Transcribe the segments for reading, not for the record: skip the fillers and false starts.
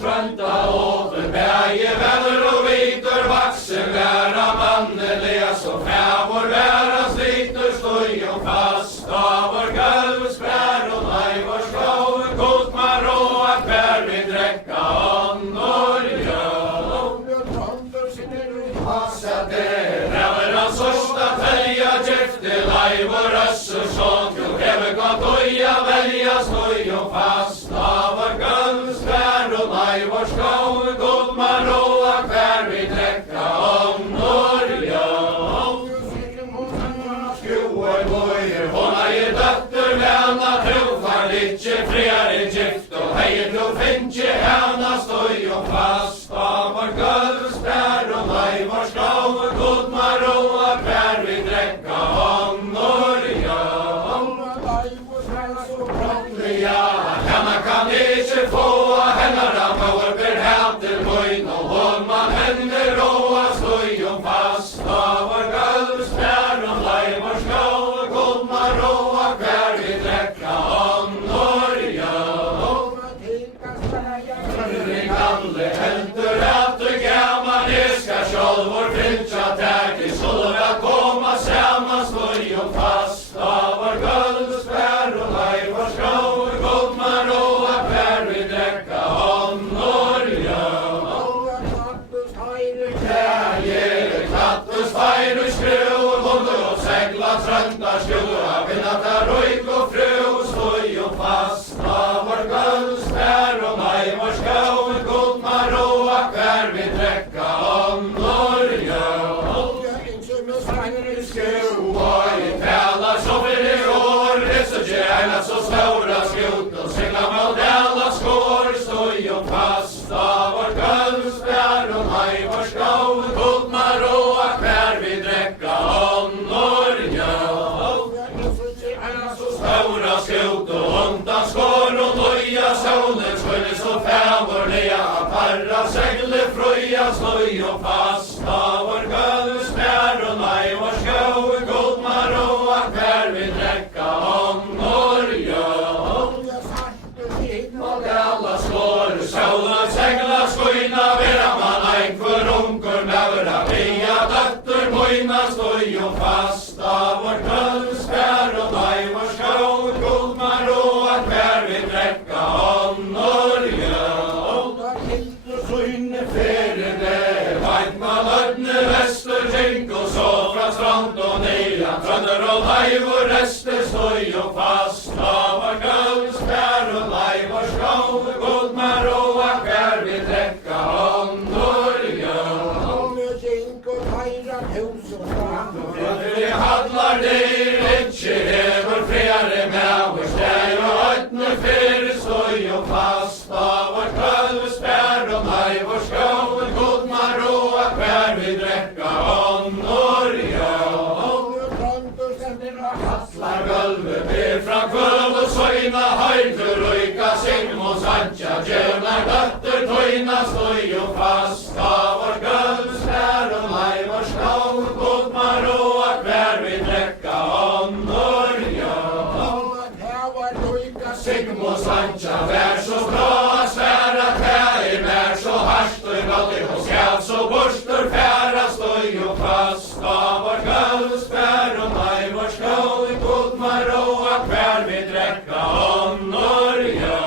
Trönta åter bäge vänner och vitor vaksen lära manneliga så frävor vära sliter stoj och fast av vår gulvsbär och nej vår skov god maroa kär vi dräcka andorja Passa det räverans första tälja gifte laj vår össersson till hevekant oja välja stoj och fast av vår gulvsbär och nej vår skov god maroa kär vi dräcka andorja Skruar bojer hon har ju dötter vänna trofar ditje frere gift och hejer då finche henne stoj och fast av vår gulvsbär och nej vår skov god maroa kär vi dräcka andorja Henne kan inte få henne ramar ber hem till mojn och håll man henne råa stoj och fast av vår gulvsbär och nej vår skov god maroa kär vi dräcka andorja Kalle händer att du gammal ska själv vår fincha tag i solva komma samman stoj och fast av vår gulvsbär och nej vår skov god maroa kär vi dräcka andorja Kattus fajr och skruv hund och segla trönta skruva vinnatar rojk och fru stoj och fast av vår gulvsbär och nej vår skov god maroa kär vi dräcka andorja Skruva i tälar som för det år det så gärna så stora skut och segla med alla skår stoj och fast av vår gulvsbär och nej vår skov god maroa kär vi dräcka andorja Stora skut och undan skår och loja solen skulle så fävorliga parra segle fröja stoj och fast av vår gulvsbär och nej vår skov god maroa kär vi dräcka andorja och alla skår solen segla skoina vera man ein för onkor nävra via dötter mojna stoj och fast av vår gulvsbär och nej vår skov god maroa kär vi dräcka andorja Veit man ödne väster tänk och så från strand och nedan Trönder och laj och rester stoj och fast av vår gulvsbär och laj vår skov god maroa kär vi dräcka andorja Vi handlar det inte hever flera med vår stäg och ödne fyr stoj och fast av vår gulvsbär och laj vår skov god maroa kär vi dräcka andorja Hasslar gulvet ber från kväll och söjna höjder röjka Sigmunds antja djövnar dötter tojna stoj och fast av vår gulvsbär och nej vår skov god maroa kär vi dräcka andorja Sigmunds antja vär så bra svära tär vär så harst och gallig och skall så borstor fära stoj och fast av vår gulvsbär och nej vår skov god maroa kär vi dräcka andorja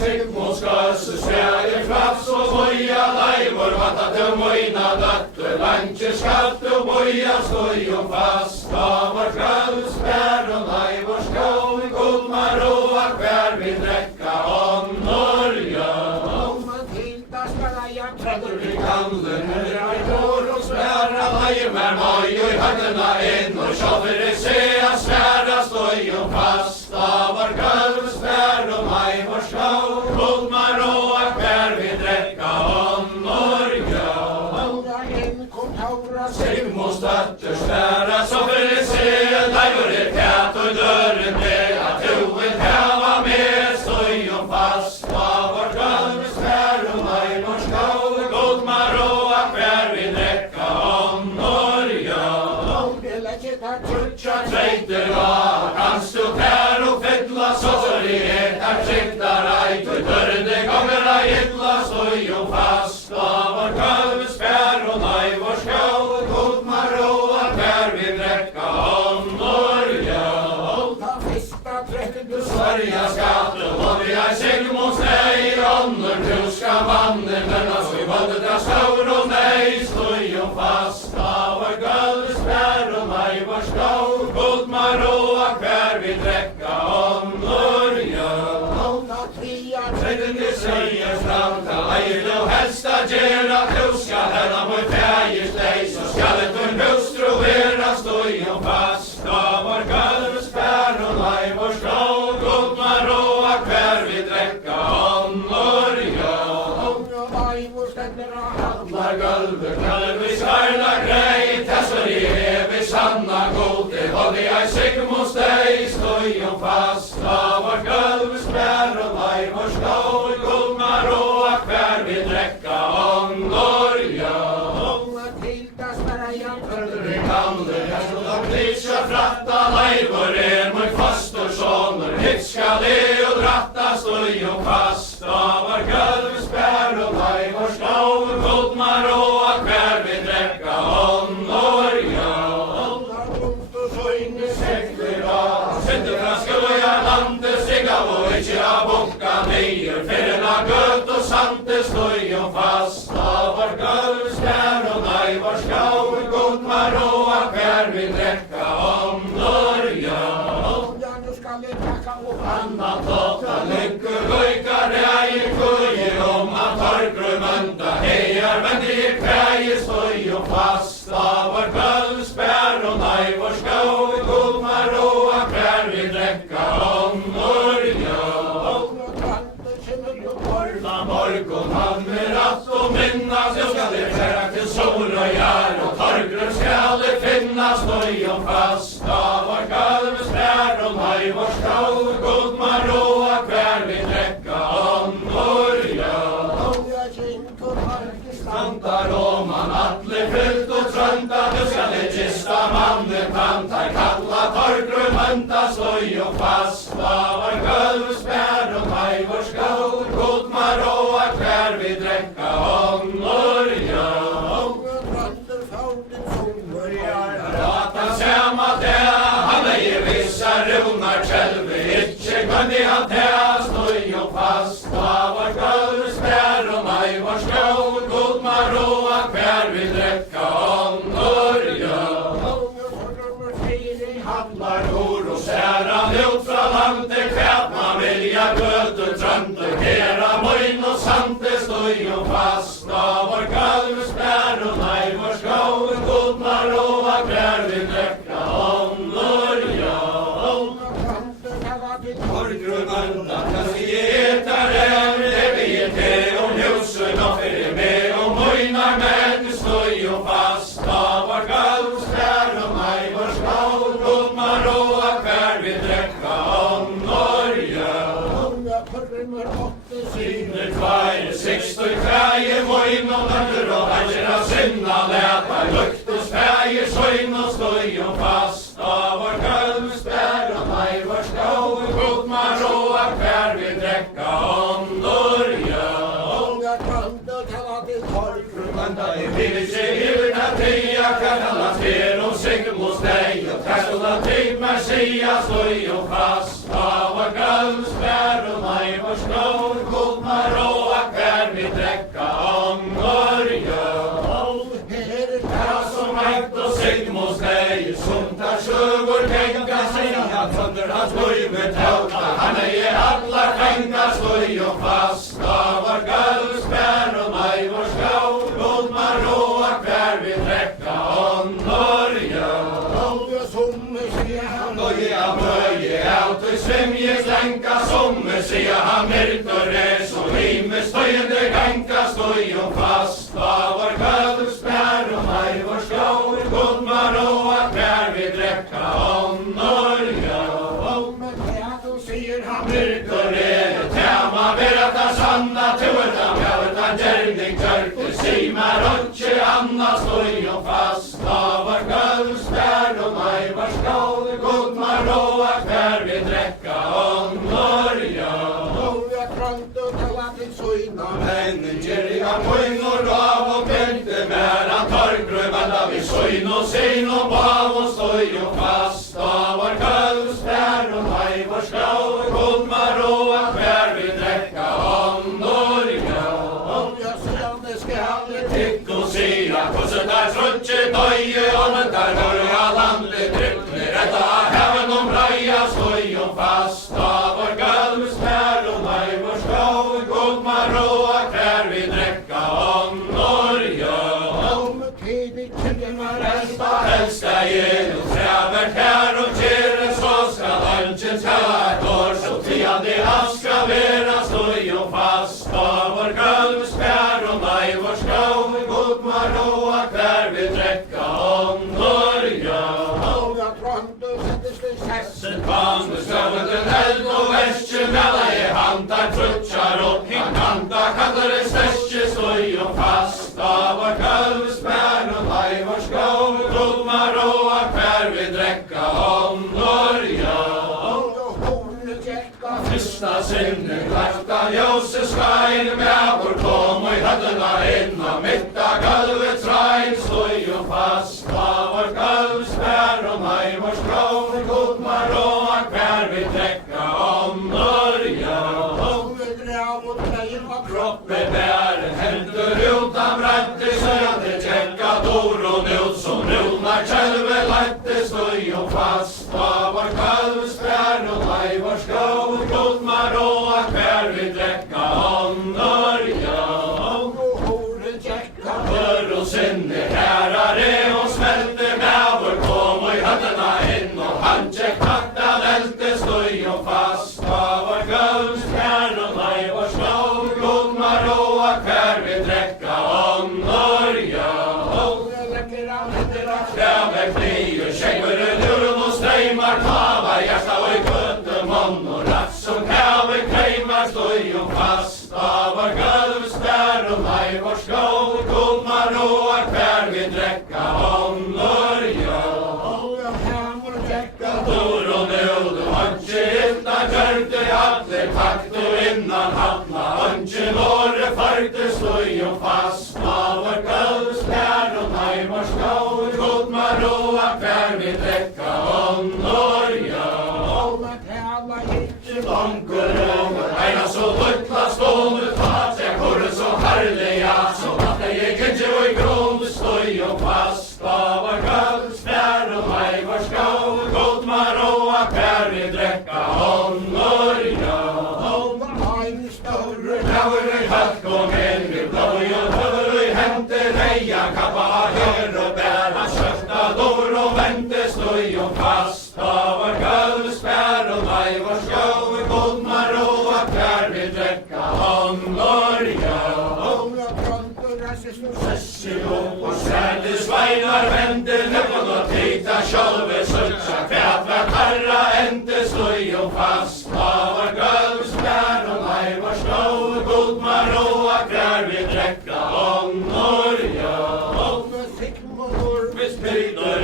Sigmunds skölse Sverige plats och boja lajvor vatta till mojna dötter lanche skatt och boja stoj och fast av vår gulvsbär och nej vår skov god maroa kär vi dräcka andorja Vi kallar här i går och svära lajmär maj och i händerna in och tjovere sea svära stoj och fast av vår gulvsbär och nej vår skov god maroa kär vi dräcka andorja Sigmunds dötter svära tjovere sea lajmär tät och trutja treytir og kanst du fær og fylla så i her siktar ei du dørde gonger ei illa stoi og fast og vår kalves fær og nei vår skjau god maroa fær vi drekka honor ja ta fiska trekk du svarja skatte og vi er sigmos nei honor du skal vanne men as vi valde dra staur og nei stoi og fast og vår kalves fær og nei vår skjau god maroa fær vi drekka honor ja Tredden du sier stramt av eier og helsta gjerra du skal hella mot fægis deg så skal et en hustru vera stoi og fast av vår kalves fær og nei vår skål god maroa hver vi drekka honor ja Hallar gulver kaller vi skarla grei tessar i evig sanna gode og vi er sigmos deg stoi og fast av vår kalves fær og nei vår skål god maroa hver vi drekka honor ja Klitsja fratta leivor mot fastor sonor Hitt skal og dratta stoi og fast av vår kalves fær og nei vår skål god maroa hver vi drekka honor ja Sender fra skoja landet sigga og ikkje av bukka nyer Fyrren av gøtt og sante stoi og fast av vår kalves fær og nei vår skål god maroa hver vi drekka honor ja Anna tåta lykku gøykar ei kuji at torgru mønda heiar vendi i kveie stoi og fast av vår kalves fær og nei vår skål god maroa hver vi drekka honor ja Morgon han med ratt og minnas jo skal det færa til sol og jar og torgrum skal det finnas stoi og fast av vår kalves fær og nei vår skål god maroa hver vi drekka honor ja Standar og man atle fyllt og trønda du skal det kista mannen pantar kalla torgrum hönda stoi og fast av vår kalves fær og nei vår skål god maroa hver vi drekka honor ja Rata sema tea han eier vissa runar kjelvi Ikkje gønni han tea stoi og fast av vår kalves fær og nei vår skål god maroa hver vi drekka honor ja Hallar hor og særan ut fra landet kvært man vilja gøtu trøndu Hera moin og sante stoi og fast av vår kalves fær og nei vår skål god maroa hver vi drekka honor ja Torgrum anda kast i etar det vi til om husen og fyrir med og moinar menn stoi og fast av vår kalves fær og nei vår skål god maroa hver vi drekka honor ja Syne tveir, sikstoi kveir, moin og nøtter og hægjer av sinna leta luktus fægir, søyn og stoi og fast av vår kalves fær og nei vår skål god maroa hver vi drekka honor ja Vanda i vilje hirna tia kalla fer og sigmos deg og tersola tid mersia stoi og fast av vår kalves fær og nei vår skål god maroa hver vi drekka honor ja som eit og sigmos deg som tar sjøgur kenka sinja tønder hans løyve tauta han eier alla kenka stoi og fast av vår kalves fær og nei vår skål god maroa hver vi drekka honor ja Loja møye out og svimje slenka sommer sia han myrkur så rime støyende ganka stoi og fast av vår kalves fær og nei vår skål god maroa hver vi drekka honor ja Myrkur tema berata sanna tuerta mjauta gjerning kjørte simar og ikke anna stoi og fast av vår kalves fær og nei vår skål skål, god man råa kvar vi dräcka om Norja. Norja krant och tala till söjna. Men Geriga moinor av och bälte märan torggrövanda vi söjn och sein och bav och stoj och fast av vår kölspär och maj vår skål, god man råa kvar vi dräcka om Norja. Norja sjönde skall Tick och sia, kusset där trutje döje och den där norra landet tryckne rätta häven om raja stoj och fast av vår gulvspär och maj vår skål, god man råa kvar vi dräcka om Norja. om tidigt känner Älska genom trävert här och kere så ska lunchen skalla ett år så tiande aska vera stoj och fast av vår gulvspär och maj vår skål, god man råa kvar vi dräcka om Norja. Norja krant och sätter sig Sen kom det stövlet en eld och västje mälla i hantar trutjar och hanta kallare stästje stoj och fast av vår gulvspär och maj vår skål, god man råa kvar vi dräcka om Norja. Kristna sinne kvarta ljóse skæn med vår kom og i høddena inna mitta gulvets regn stoj og fast av vår gulvspær og maj vår skål, god man råa kvar vi dräcka om Norja. Kroppe bär händer utan brätte söder tjecka doron ut som runar kälve lätte stoj och fast av vår gulvspär och maj vår skål, god man råa kvar vi dräcka om Norja. För och sinne härare och smälte med vår kom och i höddena in och handcheck takta välte stoj och fast av vår gulvspär och maj vår skål, god man råa kvar vi dräcka om Norja. Skräver kli och kängor luren och strejmar tava hjärsta och i köttemon och ratt som käver krejmar stoj och fast av vår gulvspär och maj vår skål, god man råa kvar vi dräcka om Norja. Doron ut och hanche utan körte alle takt och innan hafna hanche norre fargte stoj och fast av vår gulvspär och maj vår skål, god man råa kvar vi dräcka om Norja. Onkel och eina så luttla stående fat jag korre så härliga så att jag gick inte och i grund stoj och fast av vår gulvspär och maj vår skål, god man råa kvar vi dräcka om Norja. Näver i hatt kom en vi blåj och huvud i hämte reja kappa her och bära köfta dor och vänte stoj och fast av vår gulvspär och maj vår skål, god man råa kvar vi dräcka om Norja. Och särde svajnar vände näppan och tita själve sutsa kvät vart herra inte stoj och fast av vår gulvspär och maj vår skål, god man råa kvar vi dräcka om Norja. Vi sprider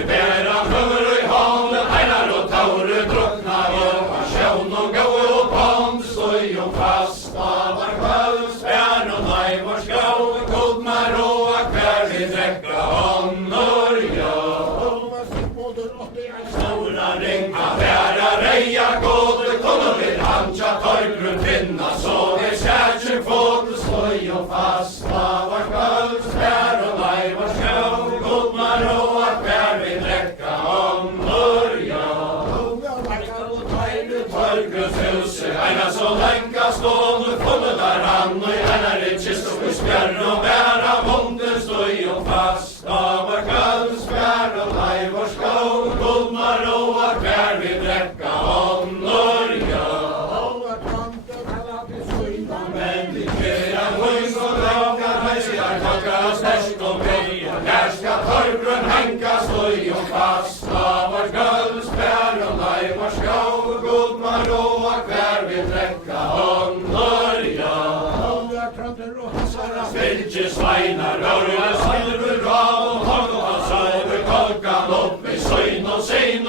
i bäran huvud i havet heinar och taure druckna och sjön och gå och pond stoj och fast av vår gulvspär och maj vår skål, god man råa kvar vi dräcka om Norja. Stora ring affära reja gåde kommer vid hancha torgrund finna så det kärtsen fågel stoj och fast av vår gulvspär och maj vår skål, god man råa kvar vi dräcka om Norja. Torgrundshuset eina så länka stående kommer där han och i hennar i kist och spjärr och bära månden stoj och fast av vår gulvspär och maj vår skål, god man råa kvar vi dräcka om Norja. Men vi kverar höjs och drakar höjsar tackar stärst och mig och där ska torgrund hänka stoj och fast av vår gulvspär och maj vår skål, god man råa kvar vi dräcka om Norja. Spiltje svajnar rörre silver av och håll och salver kolkan upp i söjn och sein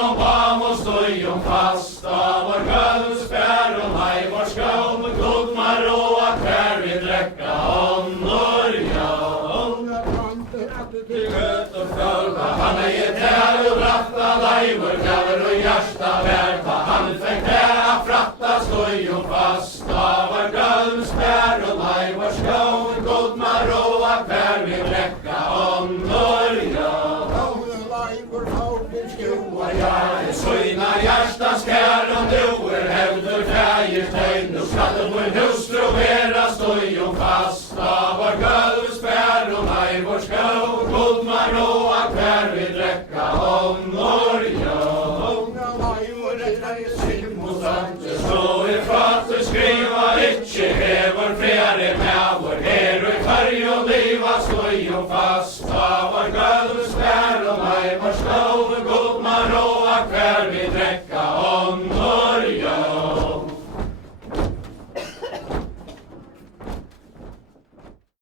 och stojom fast av vår gulvspär och haj vår skål med god maroa kär vi dräcka honor, ja. Unga tranter att det Till göt och skölva, han är gett här och bratta lajvor, gaver och hjärsta värta. Han fängt här att fratta stojom fast av vår gulvspär och haj vår skål med god maroa kär vi dräcka honor, ja. lajvor fågel skjoa. Jag är söjna hjärtans kär om du är hävdur färger töjn. Nu ska du på en hustru vera stojom fast av vår gulvspär och mig vår skål. God maroa kär vi dräcka honor, ja. Unga lajvor är simosant. Det står i fatt och skriva itche hevor fjärde med vår her och i färg och liva stojom fast